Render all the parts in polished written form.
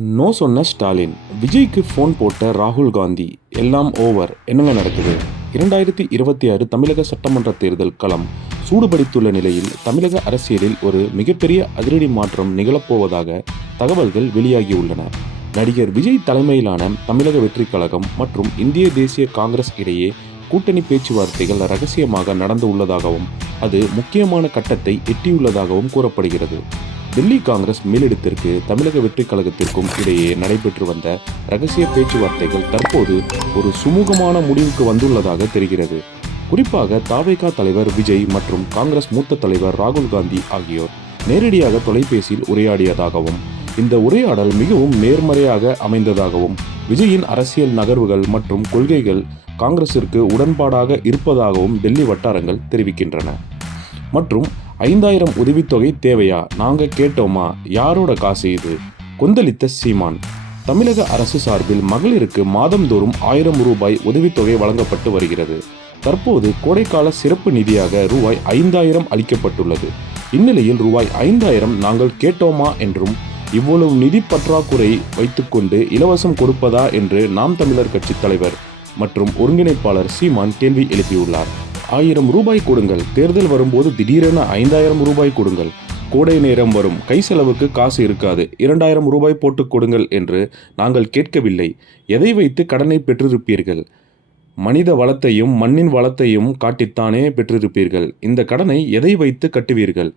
No சொன்ன ஸ்டாலின், விஜய்க்கு phone போட்ட ராகுல் காந்தி, எல்லாம் ஓவர். என்னங்க நடக்குது? 2026 தமிழக சட்டமன்ற தேர்தல் களம் சூடுபிடித்துள்ள நிலையில் தமிழக அரசியலில் ஒரு மிகப்பெரிய அதிரடி மாற்றம் நிகழப்போவதாக தகவல்கள் வெளியாகியுள்ளன. நடிகர் விஜய் தலைமையிலான தமிழக வெற்றிக் கழகம் மற்றும் இந்திய தேசிய காங்கிரஸ் இடையே கூட்டணி பேச்சுவார்த்தைகள் ரகசியமாக நடந்து உள்ளதாகவும் அது முக்கியமான கட்டத்தை எட்டியுள்ளதாகவும் கூறப்படுகிறது. டெல்லி காங்கிரஸ் மேலிடத்திற்கு தமிழக வெற்றிக் கழகத்திற்கும் இடையே நடைபெற்று வந்த ரகசிய பேச்சுவார்த்தைகள் தற்போது ஒரு சுமூகமான முடிவுக்கு வந்துள்ளதாக தெரிகிறது. குறிப்பாக தவேகா தலைவர் விஜய் மற்றும் காங்கிரஸ் மூத்த தலைவர் ராகுல் காந்தி ஆகியோர் நேரடியாக தொலைபேசியில் உரையாடியதாகவும் இந்த உரையாடல் மிகவும் நேர்மறையாக அமைந்ததாகவும் விஜயின் அரசியல் நகர்வுகள் மற்றும் கொள்கைகள் காங்கிரசிற்கு உடன்பாடாக இருப்பதாகவும் டெல்லி வட்டாரங்கள் தெரிவிக்கின்றன. மற்றும் 5000 உதவித்தொகை தேவையா? நாங்க கேட்டோமா? யாரோட காசு இது? கொந்தளித்த சீமான். தமிழக அரசு சார்பில் மகளிருக்கு மாதந்தோறும் 1000 ரூபாய் உதவித்தொகை வழங்கப்பட்டு வருகிறது. தற்போது கோடைக்கால சிறப்பு நிதியாக ரூபாய் 5000 அளிக்கப்பட்டுள்ளது. இந்நிலையில் ரூபாய் 5000 நாங்கள் கேட்டோமா என்றும் இவ்வளவு நிதி பற்றாக்குறை வைத்துக்கொண்டு இலவசம் கொடுப்பதா என்று நாம் தமிழர் கட்சி தலைவர் மற்றும் ஒருங்கிணைப்பாளர் சீமான் கேள்வி எழுப்பியுள்ளார். 1000 ரூபாய் கொடுங்கள், தேர்தல் வரும்போது திடீரென 5000 ரூபாய் கொடுங்கள், கோடை நேரம் வரும், கை செலவுக்கு காசு இருக்காது, 2000 ரூபாய் போட்டு கொடுங்கள் என்று நாங்கள் கேட்கவில்லை. எதை வைத்து கடனை பெற்றிருப்பீர்கள்? மனித வளத்தையும் மண்ணின் வளத்தையும் காட்டித்தானே பெற்றிருப்பீர்கள். இந்த கடனை எதை வைத்து கட்டுவீர்கள்?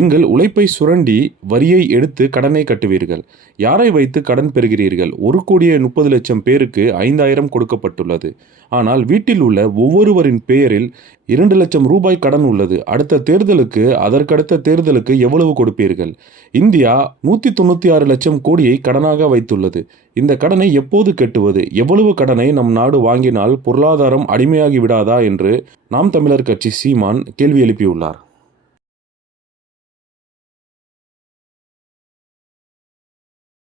எங்கள் உழைப்பை சுரண்டி வரியை எடுத்து கடனை கட்டுவீர்கள். யாரை வைத்து கடன் பெறுகிறீர்கள்? 1,30,00,000 பேருக்கு 5000 கொடுக்கப்பட்டுள்ளது. ஆனால் வீட்டில் உள்ள ஒவ்வொருவரின் பெயரில் 2,00,000 ரூபாய் கடன் உள்ளது. அடுத்த தேர்தலுக்கு அதற்கடுத்த தேர்தலுக்கு எவ்வளவு கொடுப்பீர்கள்? இந்தியா 196 லட்சம் கோடியை கடனாக வைத்துள்ளது. இந்த கடனை எப்போது கட்டுவது? எவ்வளவு கடனை நம் நாடு வாங்கினால் பொருளாதாரம் அடிமையாகி விடாதா என்று நாம் தமிழர் கட்சி சீமான் கேள்வி எழுப்பியுள்ளார்.